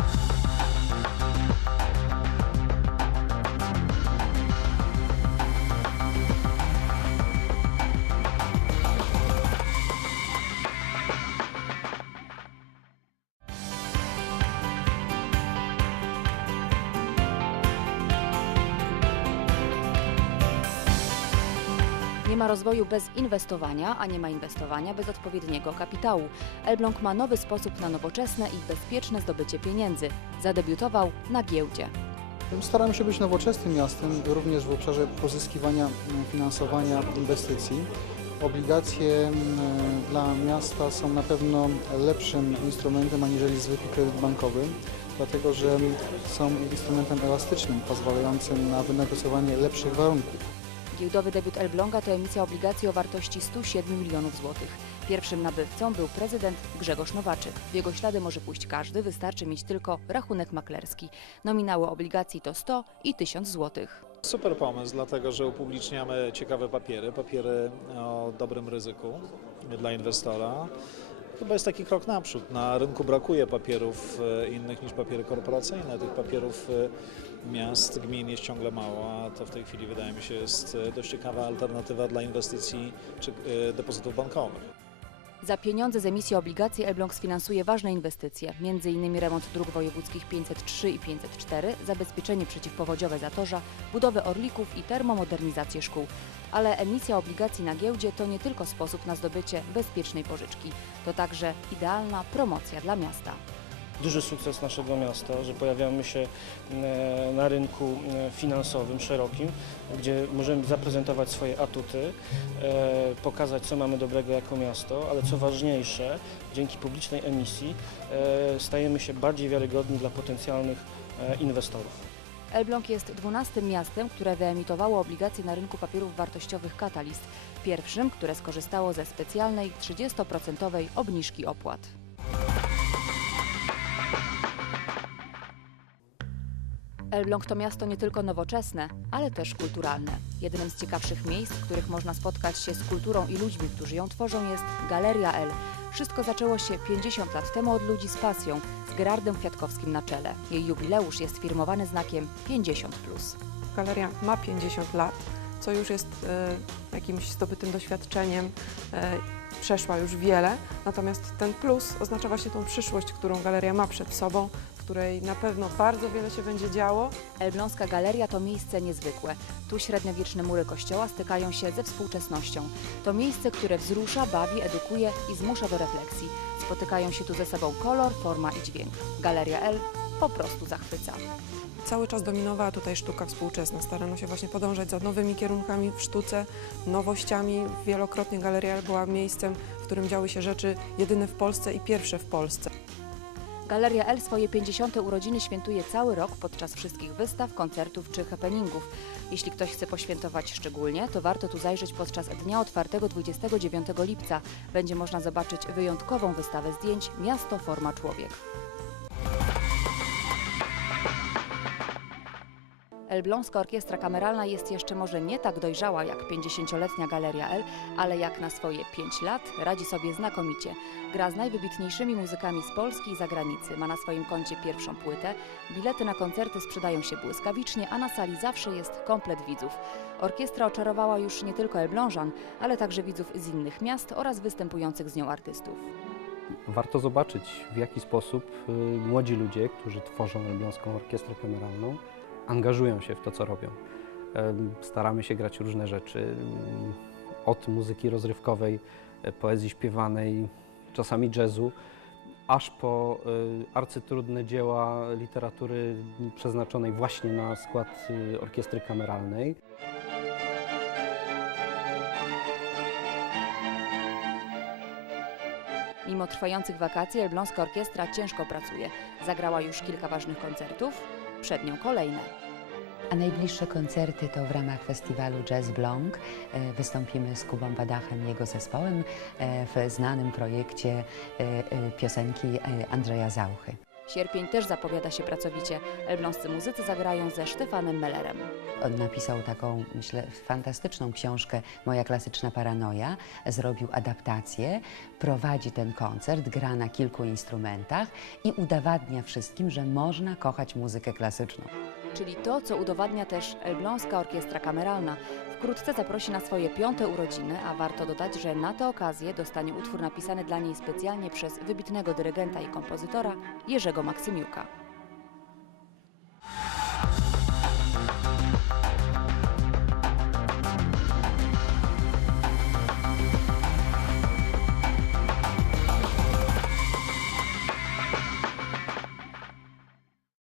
out. Nie ma rozwoju bez inwestowania, a nie ma inwestowania bez odpowiedniego kapitału. Elbląg ma nowy sposób na nowoczesne i bezpieczne zdobycie pieniędzy. Zadebiutował na giełdzie. Staramy się być nowoczesnym miastem, również w obszarze pozyskiwania mm, finansowania inwestycji. Obligacje mm, dla miasta są na pewno lepszym instrumentem aniżeli zwykły kredyt bankowy, dlatego że są instrumentem elastycznym, pozwalającym na wynegocjowanie lepszych warunków. Giełdowy debiut Elbląga to emisja obligacji o wartości 107 milionów złotych. Pierwszym nabywcą był prezydent Grzegorz Nowaczyk. W jego ślady może pójść każdy, wystarczy mieć tylko rachunek maklerski. Nominały obligacji to 100 i 1000 złotych. Super pomysł, dlatego że upubliczniamy ciekawe papiery, papiery o dobrym ryzyku dla inwestora. Chyba jest taki krok naprzód. Na rynku brakuje papierów e, innych niż papiery korporacyjne. Tych papierów e, miast, gmin jest ciągle mało, a to w tej chwili wydaje mi się jest e, dość ciekawa alternatywa dla inwestycji czy depozytów bankowych. Za pieniądze z emisji obligacji Elbląg sfinansuje ważne inwestycje, m.in. remont dróg wojewódzkich 503 i 504, zabezpieczenie przeciwpowodziowe zatorza, budowę orlików i termomodernizację szkół. Ale emisja obligacji na giełdzie to nie tylko sposób na zdobycie bezpiecznej pożyczki, to także idealna promocja dla miasta. Duży sukces naszego miasta, że pojawiamy się e, na rynku e, finansowym szerokim, gdzie możemy zaprezentować swoje atuty, e, pokazać co mamy dobrego jako miasto, ale co ważniejsze, dzięki publicznej emisji stajemy się bardziej wiarygodni dla potencjalnych inwestorów. Elbląg jest 12 miastem, które wyemitowało obligacje na rynku papierów wartościowych Catalyst, pierwszym, które skorzystało ze specjalnej 30% obniżki opłat. Elbląg to miasto nie tylko nowoczesne, ale też kulturalne. Jednym z ciekawszych miejsc, w których można spotkać się z kulturą i ludźmi, którzy ją tworzą, jest Galeria L. Wszystko zaczęło się 50 lat temu od ludzi z pasją, z Gerardem Kwiatkowskim na czele. Jej jubileusz jest firmowany znakiem 50+. Galeria ma 50 lat, co już jest e, jakimś zdobytym doświadczeniem. E, przeszła już wiele, natomiast ten plus oznacza właśnie tą przyszłość, którą galeria ma przed sobą, której na pewno bardzo wiele się będzie działo. Elbląska Galeria to miejsce niezwykłe. Tu średniowieczne mury kościoła stykają się ze współczesnością. To miejsce, które wzrusza, bawi, edukuje i zmusza do refleksji. Spotykają się tu ze sobą kolor, forma i dźwięk. Galeria L po prostu zachwyca. Cały czas dominowała tutaj sztuka współczesna. Starano się właśnie podążać za nowymi kierunkami w sztuce, nowościami. Wielokrotnie Galeria była miejscem, w którym działy się rzeczy jedyne w Polsce i pierwsze w Polsce. Galeria L swoje 50. urodziny świętuje cały rok podczas wszystkich wystaw, koncertów czy happeningów. Jeśli ktoś chce poświętować szczególnie, to warto tu zajrzeć podczas dnia otwartego 29 lipca. Będzie można zobaczyć wyjątkową wystawę zdjęć Miasto Forma Człowiek. Elbląska Orkiestra Kameralna jest jeszcze może nie tak dojrzała jak 50-letnia Galeria L, ale jak na swoje 5 lat radzi sobie znakomicie. Gra z najwybitniejszymi muzykami z Polski i zagranicy, ma na swoim koncie pierwszą płytę, bilety na koncerty sprzedają się błyskawicznie, a na sali zawsze jest komplet widzów. Orkiestra oczarowała już nie tylko Elblążan, ale także widzów z innych miast oraz występujących z nią artystów. Warto zobaczyć, w jaki sposób y, młodzi ludzie, którzy tworzą Elbląską Orkiestrę Kameralną, angażują się w to, co robią. Staramy się grać różne rzeczy, mm, od muzyki rozrywkowej, e, poezji śpiewanej, czasami jazzu, aż po y, arcytrudne dzieła literatury przeznaczonej właśnie na skład y, orkiestry kameralnej. Mimo trwających wakacji Elbląska Orkiestra ciężko pracuje. Zagrała już kilka ważnych koncertów, przed nią kolejne. A najbliższe koncerty to w ramach festiwalu Jazz Blanc. E, Wystąpimy z Kubą Badachem jego zespołem e, w znanym projekcie e, piosenki Andrzeja Zauchy. Sierpień też zapowiada się pracowicie. Elbląscy muzycy zagrają ze Sztefanem Mellerem. On napisał taką, myślę, fantastyczną książkę Moja klasyczna paranoja. Zrobił adaptację, prowadzi ten koncert, gra na kilku instrumentach i udowadnia wszystkim, że można kochać muzykę klasyczną. Czyli to, co udowadnia też Elbląska Orkiestra Kameralna. Wkrótce zaprosi na swoje piąte urodziny, a warto dodać, że na tę okazję dostanie utwór napisany dla niej specjalnie przez wybitnego dyrygenta i kompozytora Jerzego Maksymiuka.